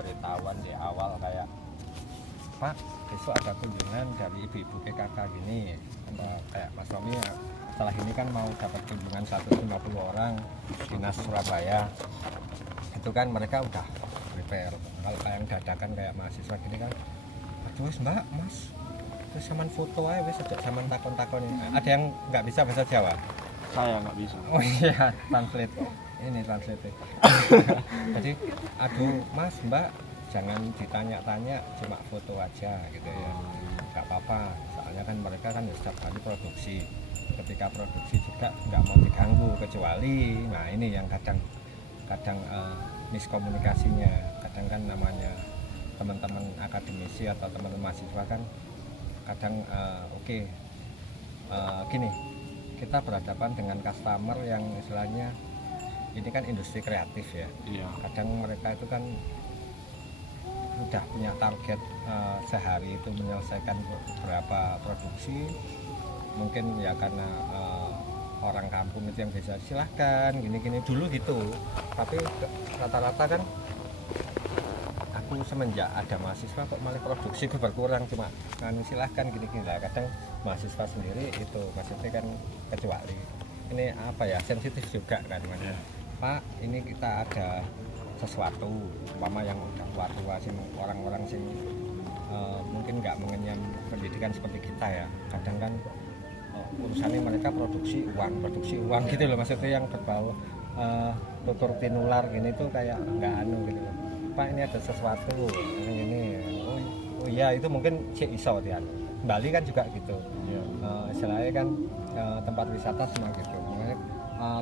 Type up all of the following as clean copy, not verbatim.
pemberitahuan di awal kayak, Pak, besok ada kunjungan dari ibu-ibu PKK gini. Kayak Mas Romi ya, setelah ini kan mau dapat kunjungan 150 orang dinas Surabaya. Itu kan mereka udah prepare. Kalau kayak yang dadakan kayak mahasiswa gini kan, aduh Mbak, Mas, terus saman foto aja wis aja saman takon-takon. Ada yang nggak bisa bahasa Jawa? Saya nggak bisa. Oh iya, translate. Ini translate. Jadi, aduh Mas, Mbak, jangan ditanya-tanya, cuma foto aja gitu ya. Nggak apa-apa, soalnya kan mereka kan setiap hari produksi. Ketika produksi juga nggak mau diganggu, kecuali, nah ini yang kadang miskomunikasinya. Kadang kan namanya teman-teman akademisi atau teman-teman mahasiswa kan kadang gini, kita berhadapan dengan customer yang istilahnya ini kan industri kreatif ya. Iya. Kadang mereka itu kan udah punya target sehari itu menyelesaikan beberapa produksi. Mungkin ya karena orang kampung itu yang bisa silahkan gini-gini dulu gitu. Tapi rata-rata kan aku semenjak ada mahasiswa kok malah produksi itu berkurang, cuma kan silahkan gini-gini lah. Kadang mahasiswa sendiri itu maksudnya kan kecuali ini apa ya, sensitif juga kan ya. Pak, ini kita ada sesuatu umpama yang udah tua-tua sih, orang-orang sih mungkin nggak mengenyam pendidikan seperti kita ya. Kadang kan urusannya mereka produksi uang gitu loh, maksudnya yang berbau tutur tinular gini tuh kayak nggak gitu loh. Pak, ini ada sesuatu ini. Oh iya, itu mungkin cek iso ya. Bali kan juga gitu. Istilahnya kan tempat wisata semua gitu. Makanya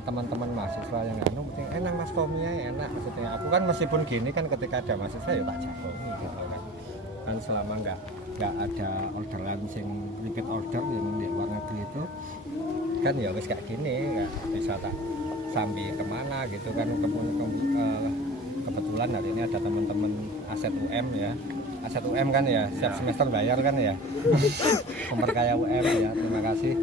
teman-teman mahasiswa yang enak Mas Tommy ya, enak maksudnya. Aku kan meskipun gini kan ketika ada mahasiswa ya tak jagomi gitu kan. Kan selama nggak ada orderan sing repeat order yang di luar negeri itu kan ya wis kayak gini, nggak bisa tak sambil kemana gitu kan. Kebetulan hari ini ada teman-teman aset UM ya, aset UM kan ya, siap semester bayar kan ya. Memperkaya UM ya, terima kasih.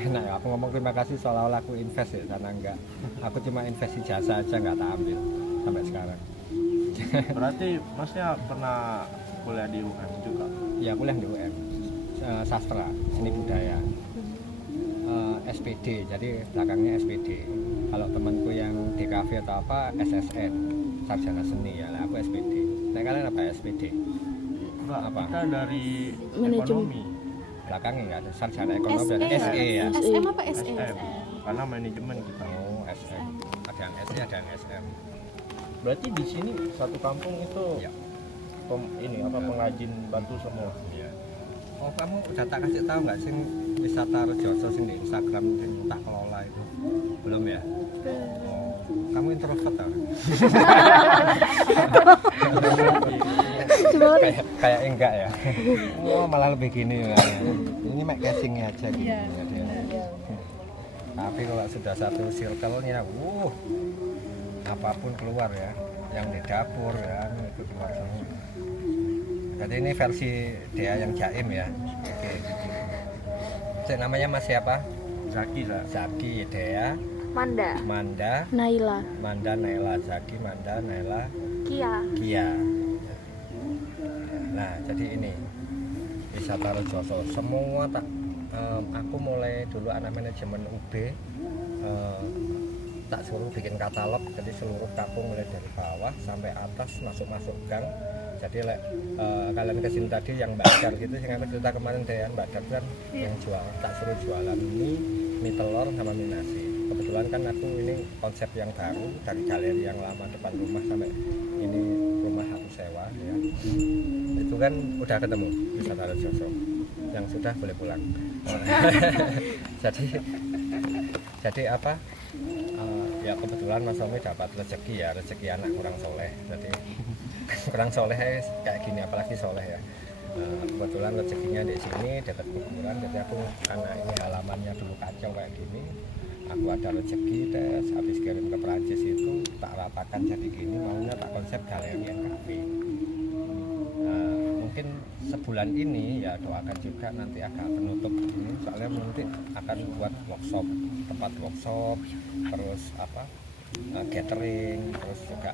Enak ya, aku ngomong terima kasih seolah-olah aku invest ya, karena enggak, aku cuma investasi jasa aja, nggak tak ambil sampai sekarang. Berarti Masnya pernah kuliah di UM juga? Ya, kuliah di UM, sastra, seni budaya, SPD, jadi belakangnya SPD. Kalau temanku yang di kafe atau apa, SSN, sarjana seni ya, aku SPD. Nah, kalian apa SPD? Enggak, Apa? kita dari Manajemen. ekonomi. Belakangnya nggak ada sarjana ekonomi, ada SE ya. SM apa SE? SM. Karena manajemen kita. Oh, SM. Ada yang SE, ada yang SM. Berarti di sini satu kampung itu Ya. Pengrajin batu semua. Iya. Oh, kamu udah tak kasih tahu nggak sih wisata Rejoso sih di Instagram yang tak kelola itu? Belum ya? Oh, kamu introvert tau? kayak enggak ya? Oh, malah lebih gini ya. Ini make casingnya aja gitu. Ya, dia. Tapi kalau sudah satu circle-nya, apapun keluar ya. Yang di dapur ya, itu keluar semua. Jadi ini versi dia yang jaim ya. Oke. Cek namanya Mas siapa? Zaki lah. Zaki, Dea, Manda, Naila, Naila, Zaki, Manda, Naila, Kia. Nah, jadi ini wisata Rejoso. Semua aku mulai dulu anak manajemen UB, tak suruh bikin katalog. Jadi seluruh kampung mulai dari bawah sampai atas masuk gang. Jadi kalian kesini tadi yang Mbak Dar gitu, yang aku cerita kemarin deh, Mbak Dar kan yang jual, tak suruh jualan mie telur sama mie nasi. Kebetulan kan aku ini konsep yang baru, dari galeri yang lama depan rumah sampai ini rumah aku sewa ya. Itu kan udah ketemu wisata Rejoso, yang sudah boleh pulang. jadi apa? Ya kebetulan Mas Tommy dapat rezeki anak kurang soleh. Jadi kurang soleh kayak gini, apalagi soleh ya. Kebetulan rezekinya di sini dekat kuburan. Jadi aku karena ini halamannya dulu kacau kayak gini, aku ada rezeki tes habis kirim ke Perancis itu tak ratakan jadi gini, maunya tak konsep galeri yang kafe. Mungkin sebulan ini ya doakan juga nanti agak penutup ini, soalnya nanti akan buat tempat workshop, terus catering, terus juga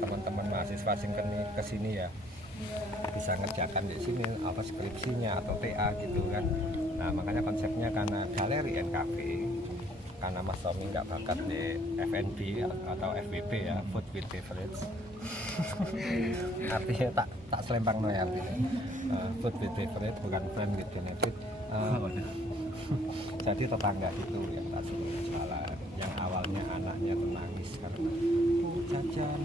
teman-teman mahasiswa sing kesini ya bisa ngerjakan di sini apa skripsinya atau TA gitu kan. Nah makanya konsepnya karena galeri and cafe, karena Mas Tommy nggak bakat di F&B atau FWB ya, food with beverage. Artinya tak selempang no ya artinya. Food with beverage bukan friend with benefit. Jadi tetangga itu yang tak suruh jualan, yang awalnya anaknya tuh nangis karena jajan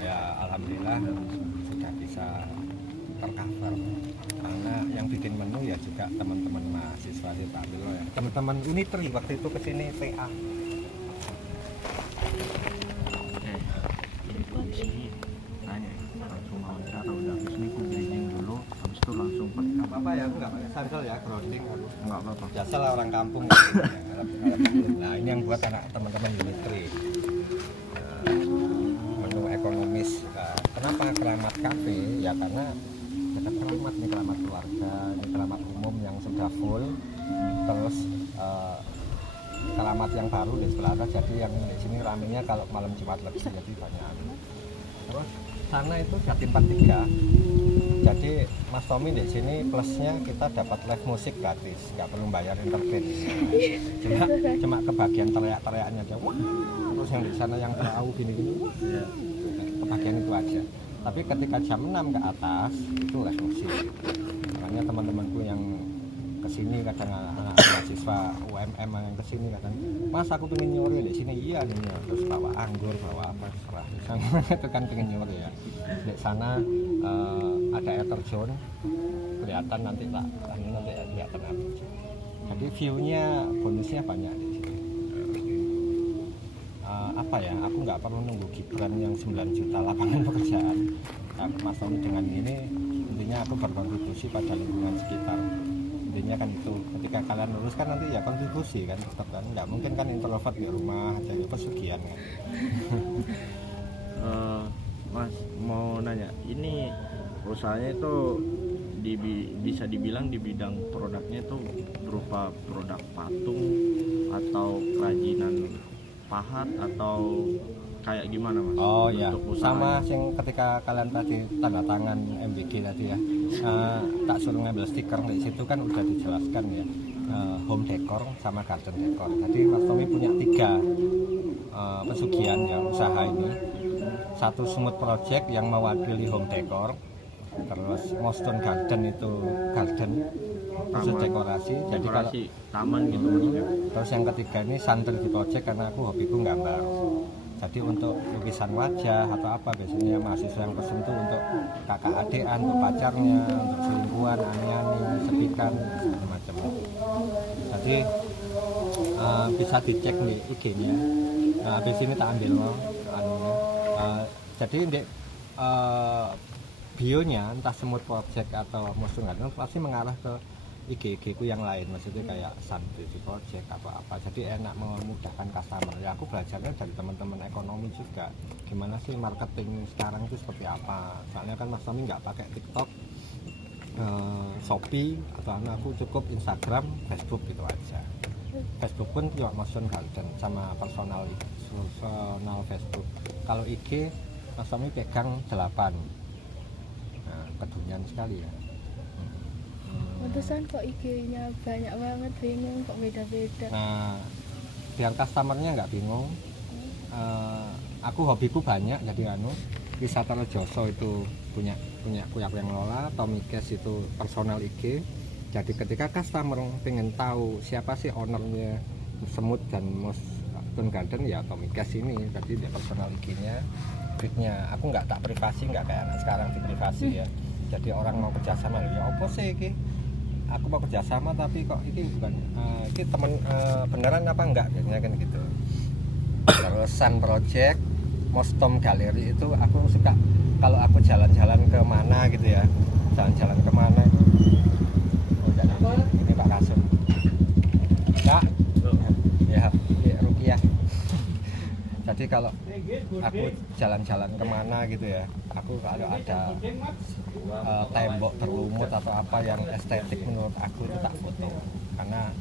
ya alhamdulillah sudah bisa tercover, karena yang bikin menu ya juga teman-teman mahasiswa di Pak Bilo ya, teman-teman Unitri waktu itu kesini TA. Di sini tanya langsung wawancara udah habis nih aku bridging dulu, habis itu langsung Apa ya, aku nggak pakai sandal ya, grounding aku. nggak apa-apa. Biasa lah orang kampung gitu, ya. Nah ini yang buat anak teman-teman Unitri. Menu ekonomis. Kenapa Keramat Cafe? Ya karena dekat Keramat nih, Keramat keluarga, ini Keramat umum yang sudah full. Terus Keramat yang baru di sebelah atas, jadi yang di sini ramenya kalau malam Jumat lebih, jadi banyak. Terus sana itu Jatim 43. Jadi Mas Tommy di sini plusnya kita dapat live musik gratis, nggak perlu bayar internet. Cuma kebagian teriak-teriaknya aja. Wah, terus yang di sana yang tahu gini-gini, wah, kebagian itu aja. Tapi ketika jam 6 ke atas itu live musik. Makanya teman-temanku yang kesini kadang anak mahasiswa UMM yang kesini kadang, Mas aku pengen nyuri di sini, iya nih ya. Terus bawa anggur, bawa apa serah. Itu kan pengen nyuri ya. Di sana ada air terjun, kelihatan nanti lah, nanti kelihatan apa. Jadi view-nya bonusnya banyak di sini. Apa ya? Aku nggak perlu nunggu Gibran yang 9 juta lapangan pekerjaan. Mas Tommy dengan ini intinya aku berkontribusi pada lingkungan sekitar. Intinya kan itu, ketika kalian lulus kan nanti ya kontribusi kan, tetap kan nggak mungkin kan introvert di rumah aja pesugihan kan. Mas mau nanya, ini usahanya itu bisa dibilang di bidang produknya itu berupa produk patung atau kerajinan pahat atau kayak gimana Mas? Oh ya, Untuk sama usahanya. yang ketika kalian tadi tanda tangan MBG tadi ya, tak suruh ngambil stiker di situ kan udah dijelaskan ya, home decor sama garden decor. Jadi Mas Tommy punya 3 pesugihan ya usaha ini. Satu Smooth Project yang mewakili home decor, terus Mostone Garden itu garden khusus dekorasi. Jadi kalau Dekorasi taman gitu maksudnya. terus yang ketiga ini Santri Project karena aku hobiku gambar. Jadi untuk lukisan wajah atau apa biasanya mahasiswa yang pesen tuh untuk kakak adean, untuk pacarnya, untuk selingkuhan, ani-ani, sepikan, macam-macam. Jadi bisa dicek di IG-nya. Habis ini tak ambil loh anunya. Jadi di bionya entah Smooth Project atau Mostone Garden pasti mengarah ke IG ku yang lain, maksudnya kayak Santri Project apa-apa, jadi enak memudahkan customer ya. Aku belajarnya dari teman-teman ekonomi juga, gimana sih marketing sekarang itu seperti apa. Soalnya kan Mas Tommy nggak pakai TikTok, Shopee atau aku cukup Instagram, Facebook gitu aja. Facebook pun cuma Mostone Garden sama personal Facebook. Kalau IG Mas Tommy pegang 8. Nah, kedunian sekali ya. Pantesan kok IG-nya banyak banget, bingung kok beda-beda. Nah, biar customernya nggak bingung, aku hobiku banyak, jadi wisata Rejoso itu punya aku yang ngelola, Tommy Cash itu personal IG. Jadi ketika customer pengen tahu siapa sih ownernya Semut dan Mostone Garden ya Tommy Cash ini, jadi dia personal IG-nya, feed-nya. Aku nggak tak privasi, nggak kayak anak sekarang di privasi ya. Jadi orang mau kerjasama ya apa sih ini? Aku mau kerjasama tapi kok ini bukan ini temen beneran apa enggak biasanya kan gitu. Terus Sun Project, Mostone Gallery itu aku suka kalau aku jalan-jalan ke mana gitu ya, jalan-jalan ke mana itu. Oh jangan, ini Pak Kasum. Kak, ya Rukiah. Jadi kalau aku jalan-jalan kemana gitu ya, aku kalau ada tembok berlumut atau apa yang estetik menurut aku itu tak foto, karena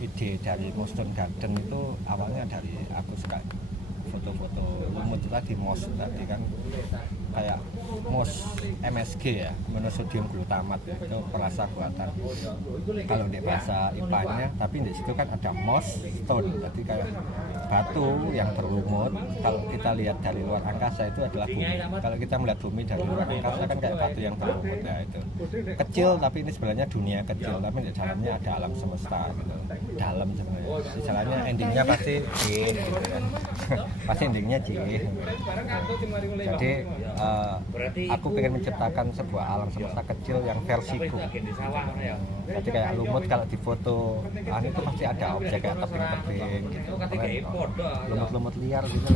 ide dari Mostone Garden itu awalnya dari aku suka foto-foto lumut tadi MOS tadi kan kayak MOS MSG ya, monosodium glutamat ya, itu perasa buatan kalau di bahasa IPA-nya, tapi di situ kan ada MOS stone, jadi kayak batu yang berlumut. Kalau kita lihat dari luar angkasa itu adalah bumi. Kalau kita melihat bumi dari luar angkasa kan kayak batu yang berlumut ya, itu kecil, tapi ini sebenarnya dunia kecil, tapi di dalamnya ada alam semesta gitu, dalam sebenarnya. Istilahnya endingnya pasti J gitu kan. Pasti endingnya J. Jadi aku pengen menciptakan sebuah alam semesta kecil yang versiku. Jadi kayak lumut kalau difoto, itu pasti ada objek kayak tebing-tebing gitu. Lumut-lumut liar gitu.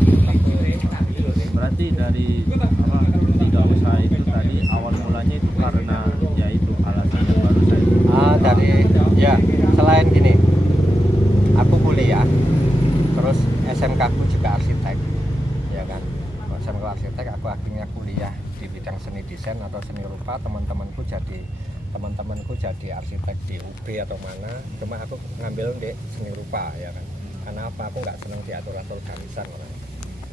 Berarti dari apa 3 usaha itu tadi awal mulanya itu karena ya itu alasan yang baru saya. Dari ya selain gini, aku kuliah, terus SMK aku juga arsitek, ya kan. SMK arsitek, aku akhirnya kuliah di bidang seni desain atau seni rupa. Teman-temanku jadi arsitek di UB atau mana, cuma aku ngambil di seni rupa ya kan. Karena apa, aku nggak seneng diatur-atur garisan orang.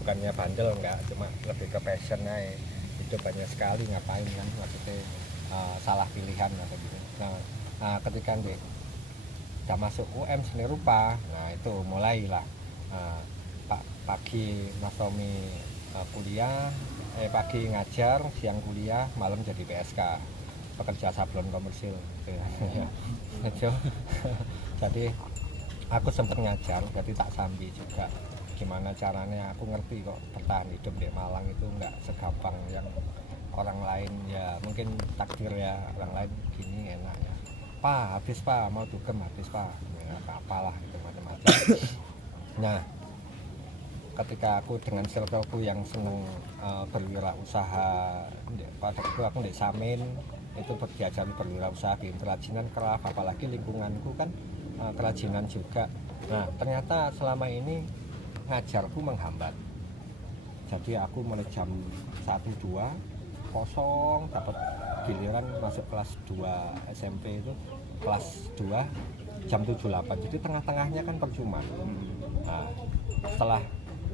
Bukannya bandel enggak, cuma lebih ke passion aja. Itu banyak sekali ngapain kan, maksudnya salah pilihan atau gitu. Nah, ketika udah masuk UM seni rupa, nah itu mulailah pagi Mas Tommy kuliah, pagi ngajar, siang kuliah, malam jadi PSK, pekerja sablon komersil gitu ya. Jadi aku sempat ngajar, jadi tak sambi juga gimana caranya. Aku ngerti kok bertahan hidup di Malang itu nggak segampang yang orang lain, ya mungkin takdir ya, orang lain gini enak ya, Pak habis Pak, mau dugem habis Pak, ya, apalah gitu macam-macam. Nah, ketika aku dengan circleku yang seneng berwirausaha, pada itu aku di Samin itu diajari berwirausaha di kerajinan craft, apalagi lingkunganku kan kerajinan juga. Nah, ternyata selama ini ngajarku menghambat. Jadi aku mulai jam 1-2 kosong, dapat giliran masuk kelas 2 SMP itu kelas 2 jam 7-8, jadi tengah-tengahnya kan percuma. Nah, setelah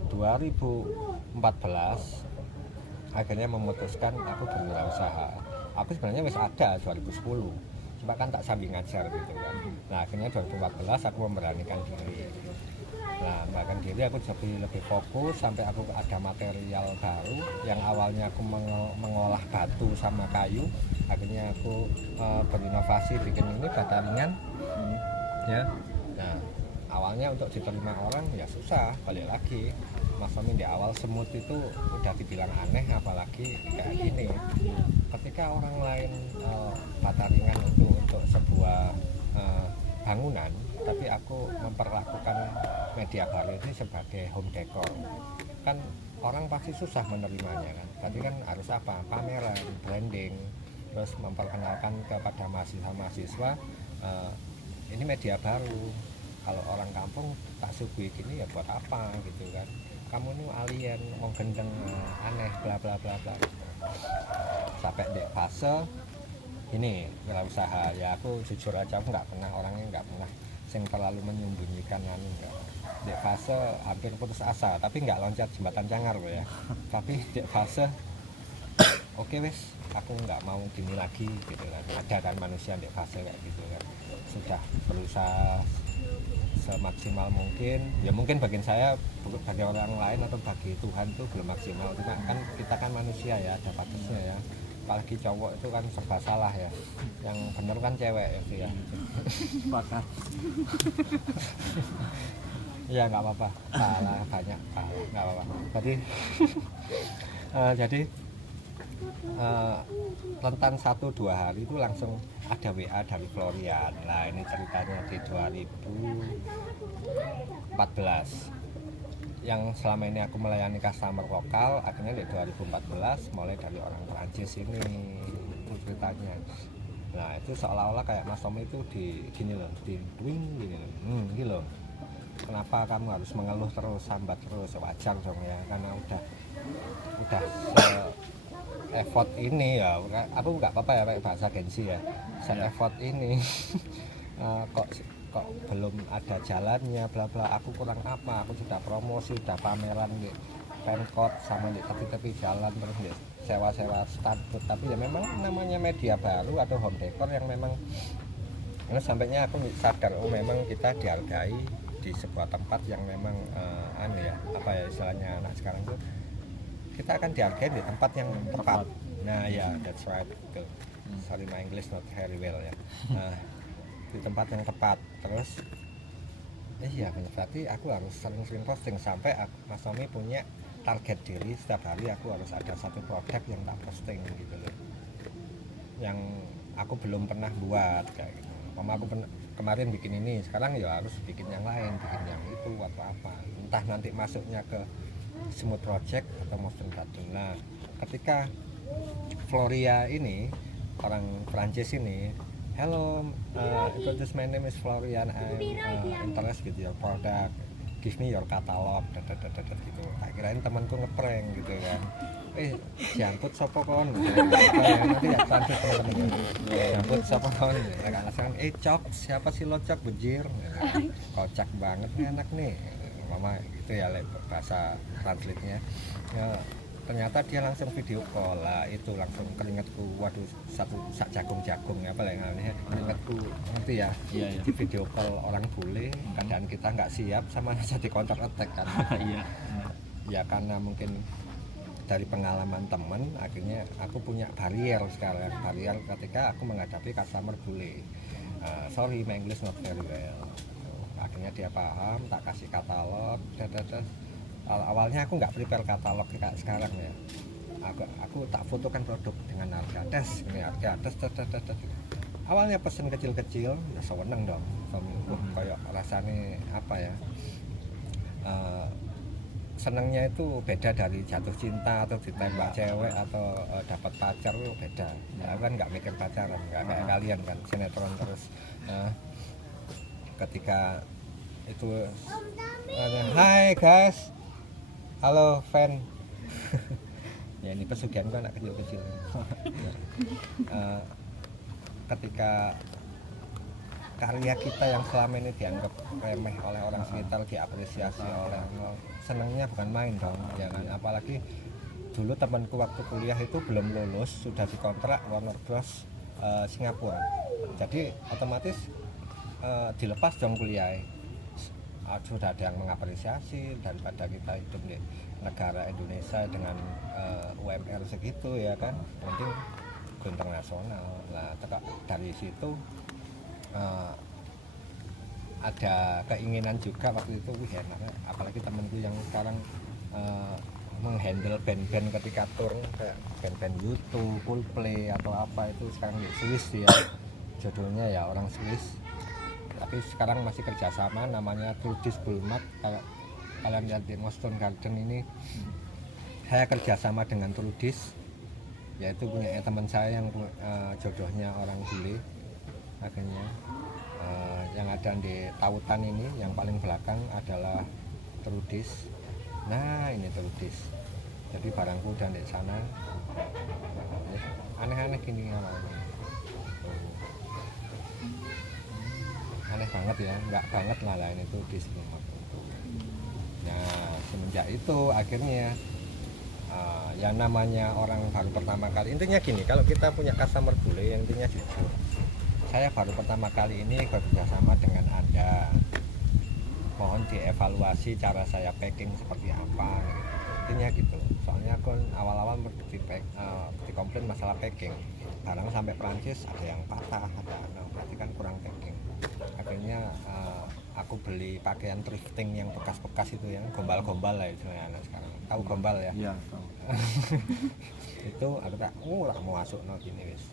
2014 akhirnya memutuskan aku berwirausaha. Aku sebenarnya wis ada 2010, cuma kan tak sambil ngajar gitu kan. Nah, akhirnya 2014 aku memberanikan diri. Nah, bahkan diri aku jadi lebih fokus sampai aku ada material baru yang awalnya aku mengolah batu sama kayu, akhirnya aku berinovasi bikin ini bata ringan. Ya. Nah, awalnya untuk diterima orang ya susah, balik lagi. Mas Tommy di awal semut itu udah dibilang aneh, apalagi kayak gini. Ketika orang lain bata ringan untuk sebuah bangunan, tapi aku memperlakukan media baru ini sebagai home decor, kan orang pasti susah menerimanya kan. Berarti kan harus apa, pameran, branding, terus memperkenalkan kepada mahasiswa-mahasiswa ini media baru. Kalau orang kampung tak suguhi gini ya buat apa gitu kan, kamu ini alien, mau gendeng, aneh, bla bla bla bla. Sampai di fase ini wirausaha ya, aku jujur aja aku nggak pernah, orangnya nggak pernah yang terlalu menyembunyikan enggak. Di fase hampir putus asa, tapi nggak loncat jembatan cangar loh ya. Tapi di fase oke wes, aku nggak mau gini lagi gitu kan. Ada kan manusia di fase kayak gitu kan, sudah berusaha semaksimal mungkin. Ya mungkin bagi saya, bagi orang lain atau bagi Tuhan itu belum maksimal. Cuma kan kita kan manusia ya, ada batasnya ya. Apalagi cowok itu kan serba salah ya, yang bener kan cewek ya. Sepakat. Ya nggak apa-apa, salah banyak, salah nggak apa-apa. Jadi rentan 1-2 hari itu langsung ada WA dari Florian. Nah, ini ceritanya di 2014. Yang selama ini aku melayani customer lokal, akhirnya di 2014 mulai dari orang Perancis ini, itu ceritanya. Nah, itu seolah-olah kayak Mas Tommy itu di gini loh, di wing gini loh. Gini loh. Kenapa kamu harus mengeluh terus, sambat terus? Wajar dong ya, karena udah effort ini ya, aku nggak apa-apa ya pakai bahasa gengsi ya. Effort ini kok belum ada jalannya bla bla, aku kurang apa, aku sudah promosi, sudah pameran di Pemkot sama di tepi-tepi jalan, terus di sewa-sewa stand food. Tapi ya memang namanya media baru atau home decor yang memang sampainya aku sadar, oh memang kita dihargai di sebuah tempat yang memang anu ya, apa ya istilahnya anak sekarang tuh, kita akan dihargai di tempat yang tepat. Nah ya, that's right, betul. Sorry my English not very well ya. Di tempat yang tepat. Terus iya, berarti aku harus sering-sering posting sampai Mas Tommy punya target diri setiap hari aku harus ada satu produk yang tak posting gitu loh, yang aku belum pernah buat kayak gitu. Aku kemarin bikin ini, sekarang ya harus bikin yang lain, bikin yang itu atau apa, entah nanti masuknya ke smooth project atau motion cartoon. Nah ketika Floria ini, orang Prancis ini, hello, introduce my name is Florian, I'm interested with your product, give me your catalog, gitu. Tak kirain temanku ngeprank gitu kan. Jangkut sopo kon. Nanti ya Prancis teman-teman. Jangkut sopo kon. Agak alasan, Cok, siapa sih lo Cok, bejir. Kocak banget nih anak nih. Mama gitu ya bahasa translate-nya. Ya, ternyata dia langsung video call lah, itu langsung keringetku, waduh, sak jagung-jagung apa lah yang keringetku, ngerti ya, di video call orang bule, keadaan kita nggak siap sama jadi counter attack kan. Ya karena mungkin dari pengalaman temen, akhirnya aku punya barrier sekarang, barrier ketika aku menghadapi customer bule. Sorry my English not very well. Akhirnya dia paham, tak kasih katalog, awalnya aku nggak prepare katalog kayak sekarang ya. Aku tak fotokan produk dengan harga tes, ini harga tes. Awalnya pesen kecil-kecil, ya seneng dong. Kayak rasanya apa ya? Senengnya itu beda dari jatuh cinta atau ditembak cewek atau dapat pacar, itu beda. Ya kan nggak mikir pacaran, nggak kayak kalian kan sinetron terus. Ketika itu, hai guys. Halo fan. Ya ini pesugihan kan anak kecil-kecil. Ketika karya kita yang selama ini dianggap remeh oleh orang sekitar diapresiasi oleh, senangnya bukan main dong ya kan. Apalagi dulu temanku waktu kuliah itu belum lulus sudah dikontrak Warner Bros Singapura, jadi otomatis dilepas dong kuliah. Sudah ada yang mengapresiasi, daripada kita hidup di negara Indonesia dengan UMR segitu ya kan, penting go internasional. Nah dari situ ada keinginan juga waktu itu, enak, apalagi temenku yang sekarang menghandle band-band ketika tour, kayak band-band YouTube, Coldplay atau apa itu sekarang di Swiss ya, jodohnya ya orang Swiss. Tapi sekarang masih kerjasama, namanya Trudis Bulmat. Kalau kalian lihat di Motion Garden ini, saya kerjasama dengan Trudis, yaitu punya teman saya yang jodohnya orang bule. Akhirnya yang ada di tautan ini, yang paling belakang adalah Trudis. Nah ini Trudis, jadi barangku udah di sana. Aneh-aneh gini awalnya, aneh banget ya, nggak banget malah ini tuh di sini. Nah semenjak itu akhirnya yang namanya orang baru pertama kali, intinya gini, kalau kita punya customer bule, yang intinya jujur, saya baru pertama kali ini bekerjasama dengan Anda, mohon dievaluasi cara saya packing seperti apa, intinya gitu. Soalnya aku awal-awal dikomplain masalah packing, barang sampai Prancis ada yang patah, berarti kan kurang packing. Akhirnya aku beli pakaian thrifting yang bekas-bekas itu, yang gombal-gombal lah itu ya anak sekarang. Tahu gombal ya? Iya, tahu. Itu aku tak mau masuk gini wis.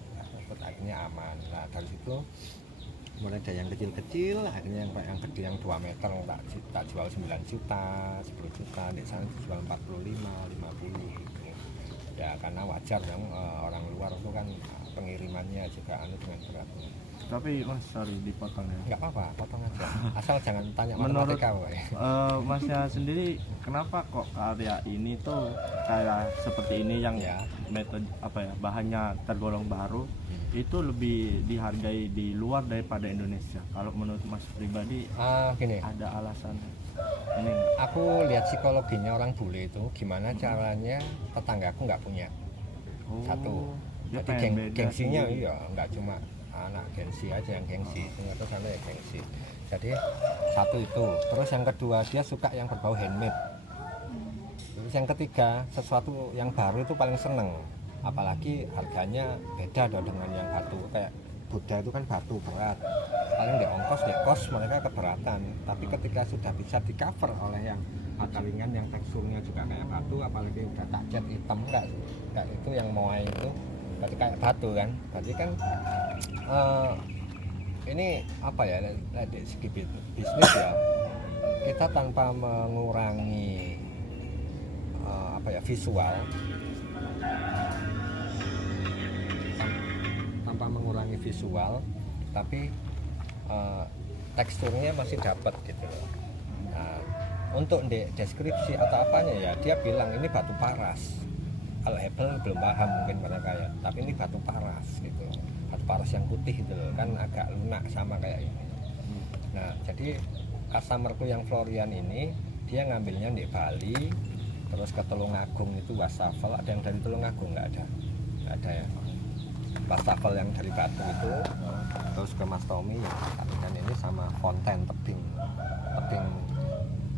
Akhirnya aman. Nah dari situ mulai dari yang kecil-kecil, akhirnya yang gede yang 2 meter tak jual 9 juta, 10 juta, di sana jual 45, 50 gitu. Ya karena wajar dong, orang luar itu kan pengirimannya juga dengan berat. Tapi Mas, sorry dipotong ya. Nggak apa-apa, potong aja. Asal jangan tanya Menurut matematika, woy. Masnya sendiri kenapa kok karya ini tuh kayak seperti ini yang Ya. metode bahannya tergolong baru itu lebih dihargai di luar daripada Indonesia? Kalau menurut Mas pribadi Gini, ada alasan ini? aku lihat psikologinya orang bule itu gimana caranya tetanggaku nggak punya. Oh, Satu, dia jadi pengen beda gengsinya sendiri. iya nggak cuma anak gengsi aja yang gengsi, ternyata sana ya gengsi. Jadi satu itu, terus yang kedua dia suka yang berbau handmade. Terus yang ketiga, sesuatu yang baru itu paling seneng, apalagi harganya beda dong dengan yang batu. Kayak Buddha itu kan batu berat, paling di ongkos di kos mereka keberatan. Tapi ketika sudah bisa di cover oleh yang agak ringan, yang teksturnya juga kayak batu, apalagi udah tak cat hitam kayak itu yang moai itu, berarti kayak batu kan. Berarti kan ini apa ya, dari segi bisnis ya, kita tanpa mengurangi visual, tanpa mengurangi visual, tapi teksturnya masih dapat gitu loh. Nah, untuk deskripsi atau apanya ya dia bilang ini batu paras. Kalau Hebel belum paham mungkin mereka ya, tapi ini batu paras gitu, batu paras yang putih gitu loh, kan agak lunak sama kayak ini. Nah, jadi customerku yang Florian ini dia ngambilnya di Bali, terus ke Tulungagung itu wastafel. Ada yang dari Tulungagung? Nggak ada ya. Wastafel yang dari batu itu, terus ke Mas Tommy ya, kan ini sama fonten tebing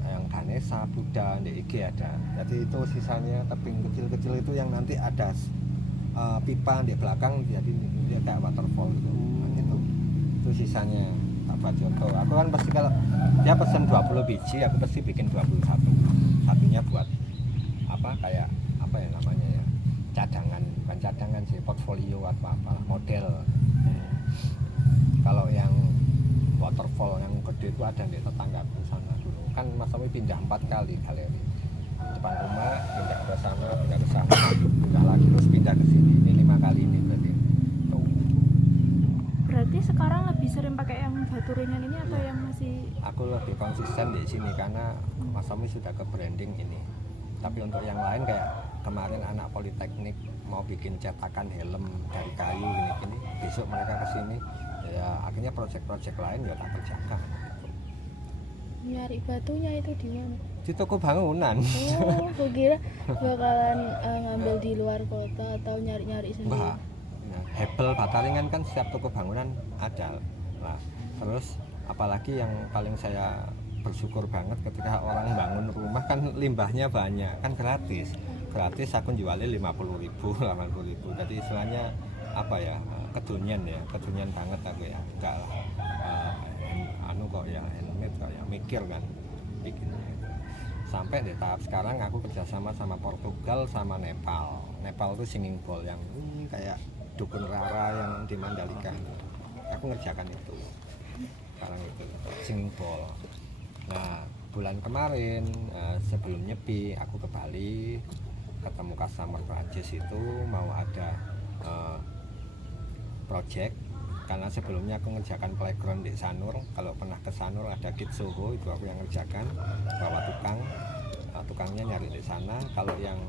yang Ganesha, Buddha, di IG ada. Jadi itu sisanya tebing kecil-kecil itu yang nanti ada pipa di belakang, jadi dia kayak waterfall gitu. Nah, itu sisanya tak buat contoh. Aku kan pasti kalau dia pesen 20 biji, aku pasti bikin 21. Satunya buat kayak apa ya namanya ya, cadangan, bukan cadangan sih, portfolio atau apa model. Kalau yang waterfall yang gede itu ada di tetanggaku sana dulu. Kan Mas Tommy pindah 4 kali galeri. Depan rumah, pindah ke sana, pindah lagi, terus pindah ke sini. Ini 5 kali ini berarti. Tuh. Berarti sekarang lebih sering pakai yang batu ringan ini atau yang masih? Aku lebih konsisten di sini karena Mas Tommy sudah ke branding ini. Tapi untuk yang lain kayak kemarin anak politeknik mau bikin cetakan helm dari kayu gini-gini, besok mereka ke sini, ya akhirnya proyek-proyek lain ya tak kerjakan gitu. Nyari batunya itu di mana? Di toko bangunan. Oh, aku kira bakalan ngambil di luar kota atau nyari-nyari sendiri. Mbak, nah, Hebel Bataringan kan setiap toko bangunan ada. Nah, terus apalagi yang paling saya bersyukur banget ketika orang bangun rumah kan limbahnya banyak, kan gratis aku jualnya 50.000, 80.000. Jadi istilahnya apa ya, kedunian banget aku ya, enggak lah kok ya handmade kok ya, mikir kan bikinnya. Sampai di tahap sekarang aku kerjasama sama Portugal sama Nepal itu singing bowl yang kayak dukun Rara yang di Mandalika, aku ngerjakan itu sekarang itu singing bowl. Nah, bulan kemarin sebelum nyepi aku ke Bali, ketemu customer Prancis itu mau ada project, karena sebelumnya aku ngerjakan playground di Sanur. Kalau pernah ke Sanur ada Kids Soho, itu aku yang ngerjakan, bawa tukangnya nyari di sana. Kalau yang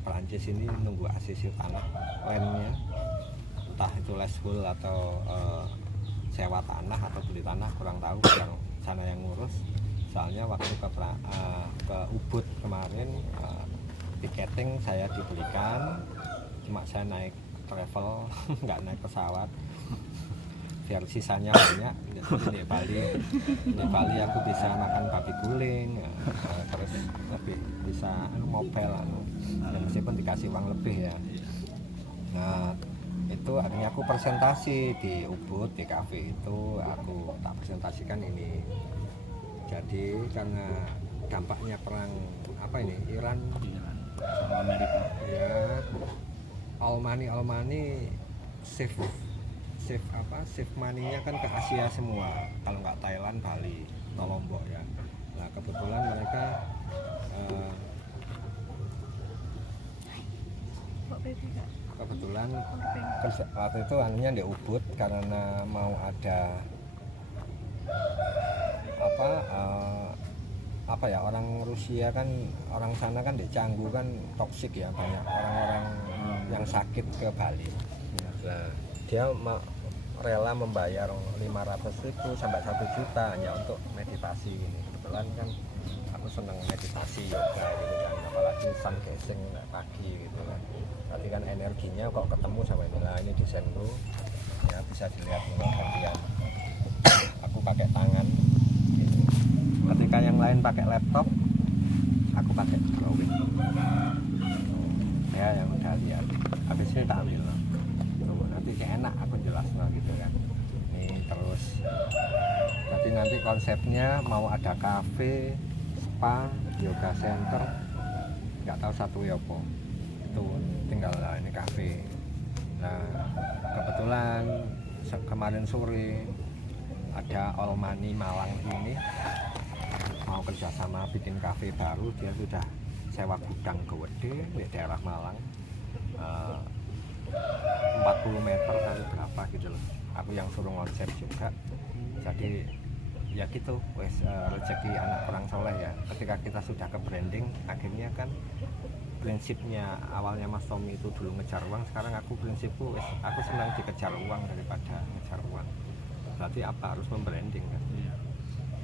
Prancis ini nunggu ACC tanah landnya, entah itu leasehold atau sewa tanah atau beli tanah, kurang tahu, yang sana yang ngurus. Soalnya waktu ke Ubud kemarin tiketing saya dibelikan, cuma saya naik travel nggak naik pesawat biar sisanya banyak. Di Bali aku bisa makan babi guling, terus lebih bisa mobile dan meskipun dikasih uang lebih ya. Nah, itu akhirnya aku presentasi di Ubud, di cafe itu aku tak presentasikan ini. Jadi karena dampaknya perang Iran sama Amerika ya, all money save money-nya kan ke Asia semua, kalau nggak Thailand, Bali, Lombok ya. Nah, kebetulan mereka itu Kak? Kebetulan Camping. kerja waktu itu anunya di Ubud karena mau ada apa apa ya, orang Rusia kan, orang sana kan di Canggu kan toksik ya, banyak orang-orang yang sakit ke Bali. Nah, dia rela membayar 500.000 sampai 1 juta hanya untuk meditasi ini. Kebetulan kan aku seneng meditasi yoga gitu kan, apalagi sun gazing pagi gitu kan. Tadi kan energinya kok ketemu sama ini. Nah, ini desainku ya, bisa dilihat ini bagian aku pakai tangan gitu. Ketika yang lain pakai laptop, aku pakai drawing ya, yang udah lihat habis ini tak ambil tuh, nanti kayak enak aku jelasnya gitu kan. Ini terus jadi nanti konsepnya mau ada cafe, spa, yoga center, nggak tahu satu ya apa itu, tinggal lah ini cafe. Nah kebetulan kemarin sore ada All Money Malang ini mau kerjasama bikin cafe baru. Dia sudah sewa gudang gede di daerah Malang, 40 meter kali berapa gitu loh. Aku yang suruh konsep juga. Jadi ya gitu, wes rezeki anak orang soleh ya. Ketika kita sudah ke branding, akhirnya kan prinsipnya awalnya Mas Tommy itu dulu ngejar uang, sekarang aku prinsipku wes, aku senang dikejar uang daripada ngejar uang. Berarti apa, harus membranding kan. Iya.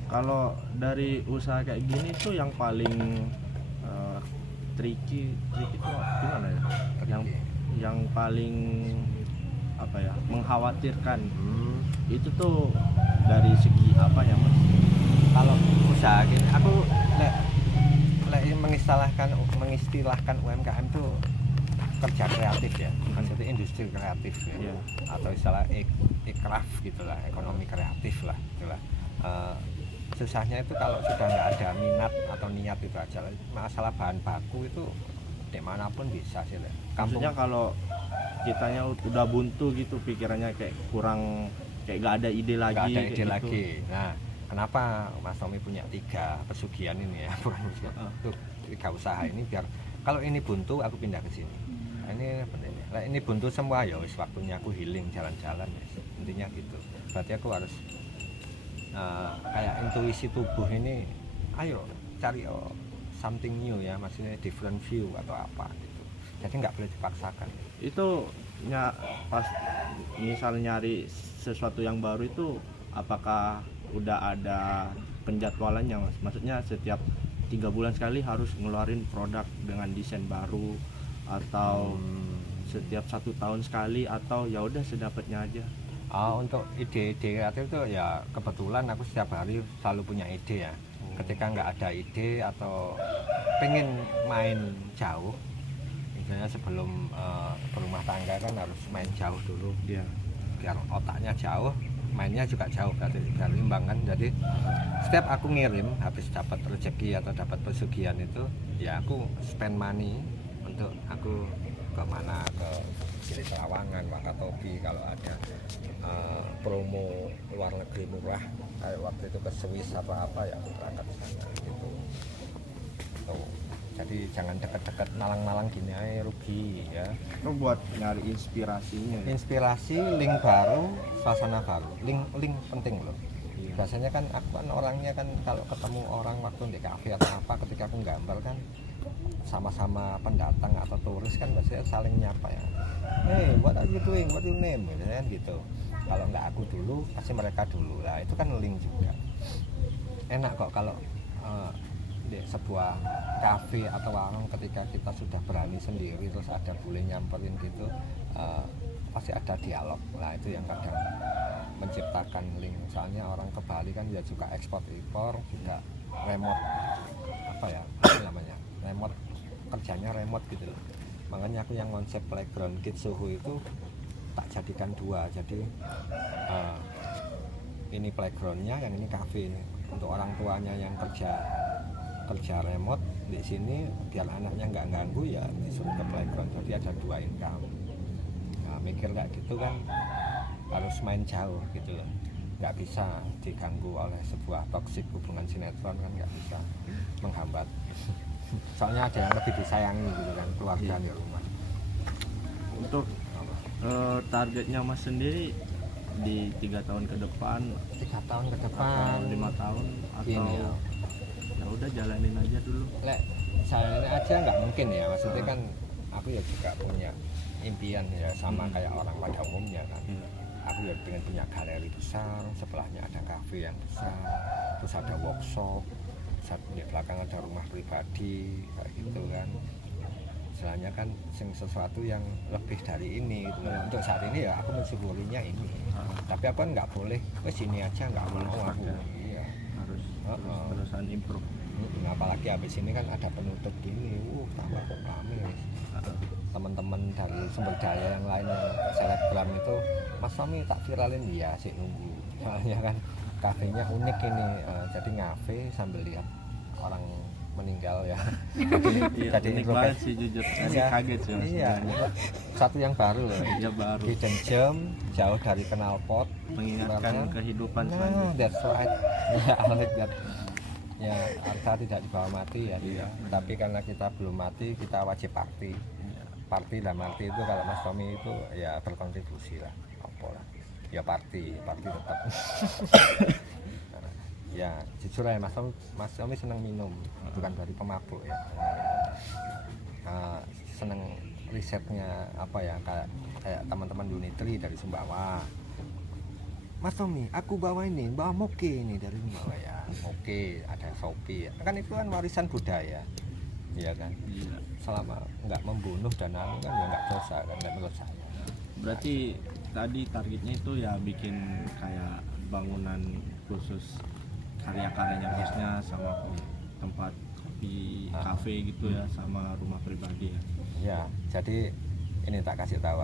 Kalau dari usaha kayak gini tuh yang paling tricky itu gimana ya? Yang paling apa ya, mengkhawatirkan itu tuh dari segi apa ya Mas? Kalau usaha gini, aku mengistilahkan UMKM tuh kerja kreatif ya, maksudnya industri kreatif ya, Yeah. atau istilah ikraf gitulah, ekonomi kreatif lah gitulah. Susahnya itu kalau sudah nggak ada minat atau niat itu aja. Masalah bahan baku itu dimanapun bisa sih. Maksudnya kalau kitanya udah buntu gitu, pikirannya kayak kurang, kayak nggak ada ide lagi. Nggak ada kayak ide gitu. lagi. Nah, kenapa Mas Tommy punya 3 pesugihan ini ya, tuh 3 usaha ini, biar kalau ini buntu aku pindah ke sini. Nah, ini buntu semua ya, wis waktunya aku healing, jalan-jalan ya. Intinya gitu. Berarti aku harus kayak intuisi tubuh ini, ayo cari something new ya, maksudnya different view atau apa gitu. Jadi nggak boleh dipaksakan. Itu pas misal nyari sesuatu yang baru itu, apakah udah ada penjadwalannya Mas? Maksudnya setiap 3 bulan sekali harus ngeluarin produk dengan desain baru, atau setiap 1 tahun sekali, atau ya udah sedapatnya aja? Untuk ide-ide kreatif itu ya kebetulan aku setiap hari selalu punya ide ya. Ketika nggak ada ide atau pengen main jauh, misalnya sebelum berumah tangga kan harus main jauh dulu, Iya. biar otaknya jauh, mainnya juga jauh, berarti biar imbang kan. Jadi setiap aku ngirim, habis dapat rezeki atau dapat pesugihan itu, ya aku spend money untuk aku kemana, ke Gili Trawangan, Wakatobi, kalau ada promo luar negeri murah kayak waktu itu ke Swiss apa ya, aku berangkat ke sana gitu. Tuh. Jadi jangan deket-deket nalang-nalang gini aja, rugi ya. Itu buat nyari inspirasinya ya? Inspirasi, link baru, suasana baru. Link penting loh. Iya. Biasanya kan aku kan orangnya kan kalau ketemu orang waktu di kafe atau apa, ketika aku gambar kan sama-sama pendatang atau turis kan biasanya saling nyapa ya. Hey, what are you doing? What your name? Kan gitu. Kalau nggak aku dulu, pasti mereka dulu. Nah itu kan link juga. Enak kok kalau di sebuah kafe atau warung, ketika kita sudah berani sendiri terus ada boleh nyamperin gitu, pasti ada dialog. Nah itu yang kadang menciptakan link. Soalnya orang ke Bali kan ya juga ekspor impor, juga remote apa ya, apa namanya, remote, kerjanya remote gitu loh. Makanya aku yang konsep playground kids Soho itu tak jadikan 2. Jadi ini playgroundnya, yang ini cafe. Untuk orang tuanya yang kerja remote di sini, biar anaknya nggak ganggu ya disuruh ke playground. Jadi ada 2 income. Nah, mikir kayak gitu kan harus main jauh gitu loh. Nggak bisa diganggu oleh sebuah toksik hubungan sinetron, kan nggak bisa menghambat. Soalnya ada yang lebih disayangi gitu kan, keluarga di rumah. Untuk targetnya Mas sendiri di 3 tahun ke depan 3 tahun ke atau depan 5 tahun gini atau ya. ya udah jalanin aja dulu. Lek jalannya aja nggak mungkin ya, maksudnya kan aku ya juga punya impian ya sama kayak orang pada umumnya kan. Aku ya pengen punya galeri besar, sebelahnya ada kafe yang besar, terus ada workshop, di belakang ada rumah pribadi kayak gitu kan. Istilahnya kan sesuatu yang lebih dari ini gitu. Untuk saat ini ya aku mensyukurinya ini, tapi aku kan nggak boleh wes sini aja, nggak Boleh mau stuck aku. ya. Iya. Harus terus-terusan improve. Apalagi habis ini kan ada penutup gini, tambah kok rame. Teman-teman dari sumber daya yang lain yang selebgram itu, Mas Tommy tak viralin ya, sih nunggu. Soalnya kan kafenya unik ini, jadi ngafe sambil lihat orang meninggal ya. Iya, Jadi unik banget sih jujur. Masih Iya, kaget sih Mas iya. sebenarnya. Satu yang baru loh. Iya baru. Hidden gem, jauh dari knalpot, Mengingatkan Sebenarnya, kehidupan nah, selanjutnya. that's right. Ya, I like that. Ya, harta tidak dibawa mati ya. Iya. Tapi karena kita belum mati, kita wajib party. Party lah, party itu kalau Mas Tommy itu ya berkontribusi lah. Apa lah? Ya party tetap. Ya, jujur aja Mas Tommy senang minum, bukan dari pemabuk ya. Senang risetnya apa ya, kayak teman-teman Unitri dari Sumbawa. Mas Tommy, aku bawa moke ini dari Sumbawa ya. Moke, ada Shopee ya. Kan itu kan warisan budaya. Iya kan? Iya. Selama nggak membunuh dan anu kan ya nggak dosa kan menurut saya. Berarti tadi targetnya itu ya bikin kayak bangunan khusus karya-karyanya Masnya sama tempat kopi, kafe gitu ya, sama rumah pribadi ya. Ya, jadi ini tak kasih tahu.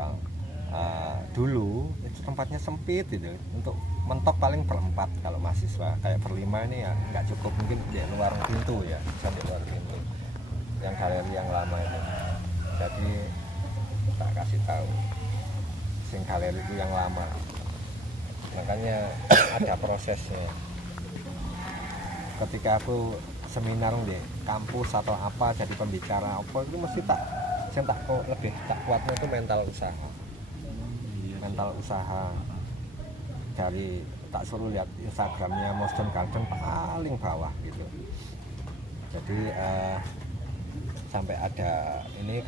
Dulu itu tempatnya sempit gitu. Untuk mentok paling berempat kalau mahasiswa. Kayak berlima ini ya nggak cukup, mungkin di luar pintu ya, bisa di luar pintu. Yang galeri yang lama itu. Jadi tak kasih tahu. Sing galeri itu yang lama. Makanya ada prosesnya. Ketika aku seminar di kampus atau apa jadi pembicara apa itu mesti lebih tak kuatnya itu mental usaha. Mental usaha. Dari tak suruh lihat Instagramnya Moston Garden paling bawah gitu. Jadi sampai ada ini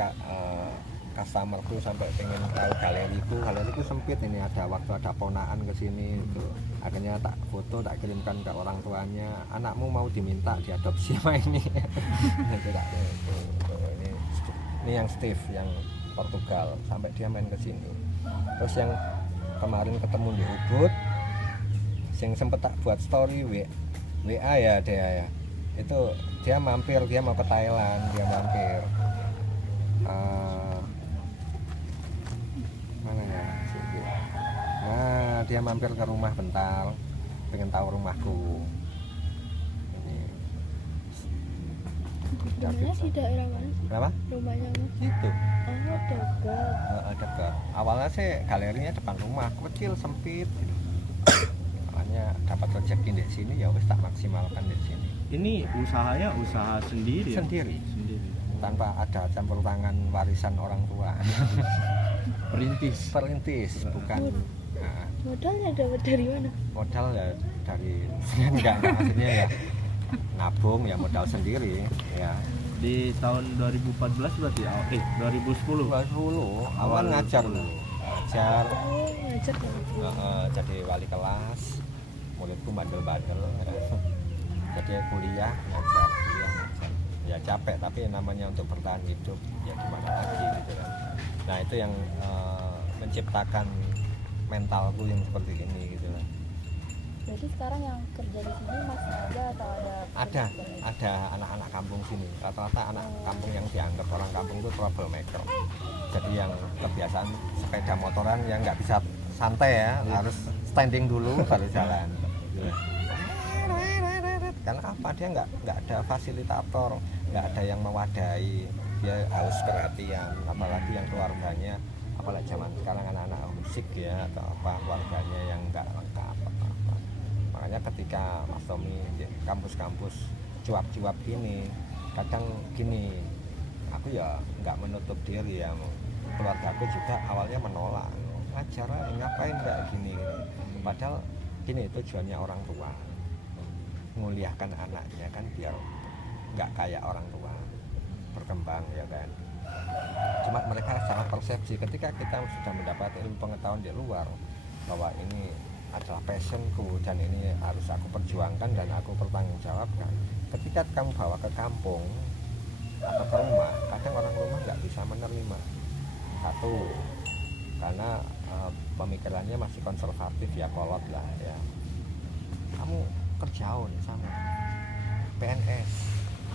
customerku sampai pengen tahu galeriku sempit ini, ada waktu ada ponaan ke sini itu, akhirnya tak foto tak kirimkan ke orang tuanya, anakmu mau diminta diadopsi sama ini. Ini yang Steve yang Portugal, sampai dia main ke sini. Terus yang kemarin ketemu di Ubud, yang sempet tak buat story WA ya dia ya, itu dia mampir, dia mau ke Thailand, dia mampir mana ya, nah dia mampir ke rumah bentar, pengen tahu rumahku ini. Rumahnya di daerah mana sih? Kenapa? Rumahnya Mas? Itu Oh, dekat. dekat. Awalnya sih galerinya depan rumah, kecil sempit gitu. Makanya dapat rezeki di sini ya wis tak maksimalkan di sini. Ini usahanya usaha sendiri ya? Sendiri. Sendiri. Tanpa ada campur tangan warisan orang tua. Perintis bukan. Nah, Modalnya dapat dari mana? modal ya dari enggak maksudnya ya nabung ya, modal sendiri ya. Di tahun 2014 berarti 2010. 2010 awal Awal ngajar 2010. dulu. Ngajar Oh, ngajak ya. jadi wali kelas, muridku bandel-bandel. Jadi kuliah ngajar. Ya capek, tapi namanya untuk bertahan hidup ya gimana lagi gitu kan. Nah itu yang menciptakan mentalku yang seperti ini gitu kan. Jadi sekarang yang kerja di sini Mas aja atau Ada anak-anak kampung sini, rata-rata anak kampung yang dianggap orang kampung itu troublemaker. Jadi yang kebiasaan sepeda motoran yang nggak bisa santai ya, harus standing dulu baru jalan. Karena apa, dia nggak ada fasilitator, nggak ada yang mewadahi, dia harus perhatian, apalagi yang keluarganya, apalagi zaman sekarang anak-anak musik ya atau apa, keluarganya yang nggak lengkap apa. Makanya ketika Mas Tommy di kampus-kampus cuap-cuap gini, kadang gini, aku ya nggak menutup diri ya, keluargaku juga awalnya menolak, wajar ngapain nggak gini. Padahal gini tujuannya orang tua menguliahkan anaknya kan biar nggak kayak orang tua, berkembang ya kan. Cuma mereka salah persepsi ketika kita sudah mendapat ilmu pengetahuan di luar bahwa ini adalah passionku dan ini harus aku perjuangkan dan aku bertanggungjawabkan. Ketika kamu bawa ke kampung atau ke rumah, kadang orang rumah nggak bisa menerima. Satu, karena pemikirannya masih konservatif ya, kolot lah ya. Kamu kerjaun sama PNS,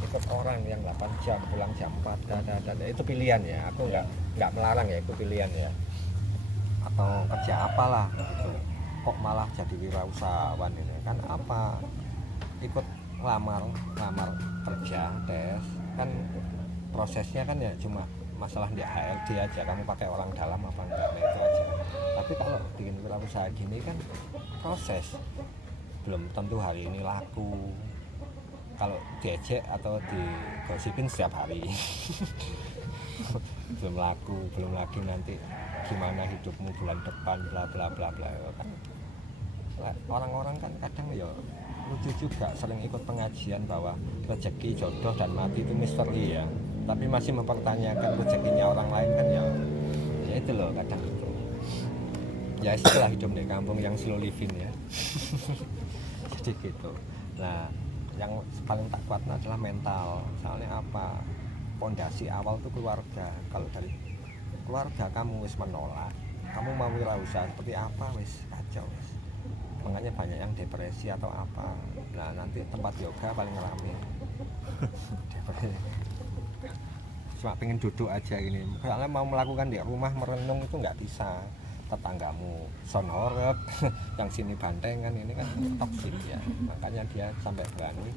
ikut orang yang 8 jam pulang jam 4 dan itu pilihan ya. Aku nggak melarang ya, itu pilihan ya. Atau kerja apalah gitu. Kok malah jadi wirausahawan ini kan apa? Ikut lamar kerja, tes kan prosesnya kan ya cuma masalah di HLD aja, kamu pakai orang dalam apa enggak, nah itu aja. Tapi kalau bikin wirausaha gini kan proses, belum tentu hari ini laku. Kalau diejek atau digosipin setiap hari belum laku, belum lagi nanti gimana hidupmu bulan depan bla bla bla bla kan. Orang-orang kan kadang ya lucu juga, sering ikut pengajian bahwa rezeki, jodoh dan mati itu misteri ya, tapi masih mempertanyakan rezekinya orang lain kan ya itu loh kadang itu ya, istilah hidup di kampung yang slow living ya. Jadi gitu. Nah yang paling tak kuat adalah mental. Soalnya apa, pondasi awal itu keluarga. Kalau dari keluarga kamu wis menolak, kamu mau wirausaha seperti apa wis kacau wis. Makanya banyak yang depresi atau apa. Nah nanti tempat yoga paling rame. Depresi. Cuma pengen duduk aja gini. Soalnya mau melakukan di rumah merenung itu nggak bisa. Tetanggamu sonorep, yang sini bantengan, ini kan toksik ya. Makanya dia sampai berani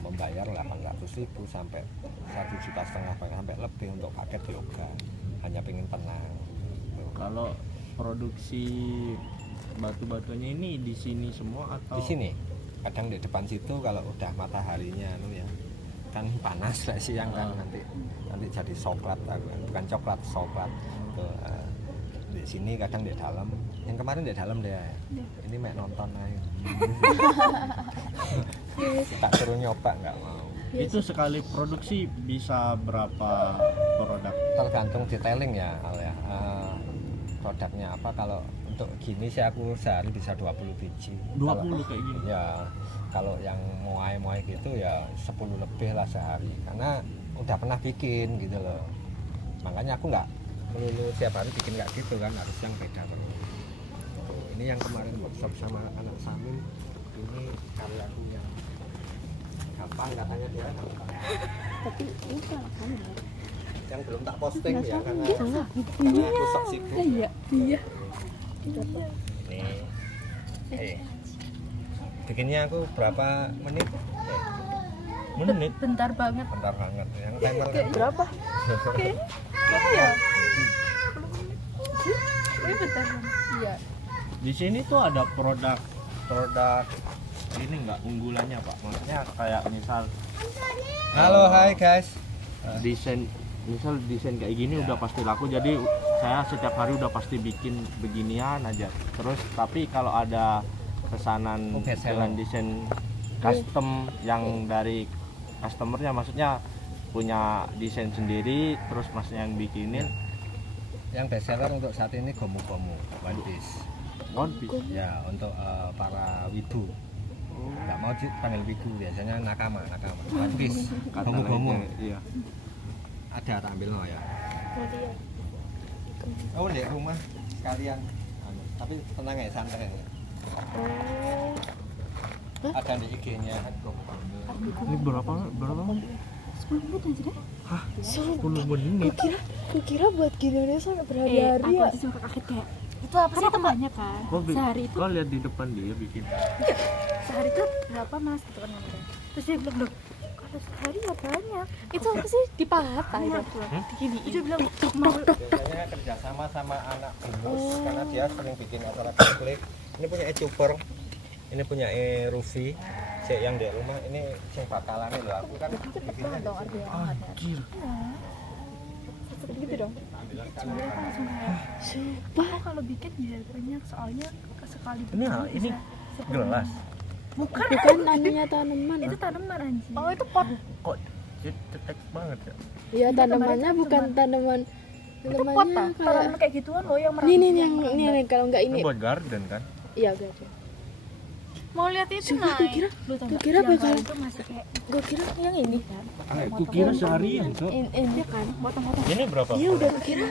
membayar 800.000 sampai 1,5 juta sampai lebih untuk paket yoga. Hanya pengen tenang. Kalau produksi batu-batunya ini di sini semua atau di sini? Kadang di depan situ kalau udah mataharinya ya kan panas lah siang kan, nanti jadi coklat, bukan coklat, coklat tuh. Di sini kadang di dalam, yang kemarin di dalam deh, ini mek nonton aja. Tak suruh nyoba nggak mau. itu sekali produksi bisa berapa produk? Tergantung detailing ya Al ya. Produknya apa, kalau untuk gini sih aku sehari bisa 20 biji. 20 Kalau, kayak gini? ya kalau yang muai gitu ya 10 lebih lah sehari, karena udah pernah bikin gitu loh. Makanya aku nggak melulu tiap hari bikin kayak gitu kan, harus yang beda terus. Ini yang kemarin workshop sama anak Samin, ini karyaku yang gampang katanya dia gampang. Tapi ini kan kamu ya. Yang belum tak posting ya karena aku sok sibuk. Iya. Nih, bikinnya aku berapa menit? Menit? Bentar banget. Bentar banget. Yang timer kan Berapa? Oke. Berapa ya? Ini bentar banget. Iya. Di sini tuh ada produk ini nggak unggulannya Pak? Maksudnya kayak misal halo, hai guys. desain kayak gini udah pasti laku, jadi saya setiap hari udah pasti bikin beginian aja terus. Tapi kalau ada pesanan dengan desain custom yang dari customernya, maksudnya punya desain sendiri terus masnya yang bikinin. Yang best seller untuk saat ini gomu-gomu One Piece. One Piece Ya, untuk para wibu. Nggak mau panggil wibu, biasanya nakama. One Piece, gomu-gomu. Iya. Ada tak ambil ya. Nanti ya. Oh, di rumah sekalian. Tapi tenang ya, santai ya. Ada di IG-nya kan gomu-gomu. Ini berapa? 10 menit aja deh. Hah? 10 menit? Kukira buat gini sampai berhari-hari aku ya. aja juga kaget kayak itu apa sih temannya kan sehari itu Kau lihat di depan dia bikin. sehari itu berapa mas gitu kan namanya. Terus dia bilang loh kalau sehari ya banyak Itu apa sih? Dipahat banyak itu. gini itu bilang mau Biasanya kerjasama sama anak binus karena dia sering bikin acara konflik. Ini punya youtuber, ini punya Rufi. Yang di rumah ini yang bakalan loh, aku kan bikinnya di sini. Anjir. Seperti gitu dong. Jadi aku langsung kayak Sumpah. oh kalau bikin bisa banyak soalnya sekali Ini bikin ini bisa 10. gelas. Bukan Bukan anunya tanaman. itu tanaman anjing. Oh, itu pot. Kok cetek banget ya? Iya, Itu tanamannya kemarin bukan tanaman. itu pot Tanamannya tau tanaman kayak gituan loh yang Nih nih merangsang. yang ini kalau enggak Ini ini. buat garden kan? Iya, gak ada. mau lihat itu Sumpah, naik gua kira lu tau gua nggak? kira Yang bakal- lain tuh masih kayak Gue kira yang ini. Aku kira seharian kok. Ini kan. potong-potong Ini berapa? Iya, udah kira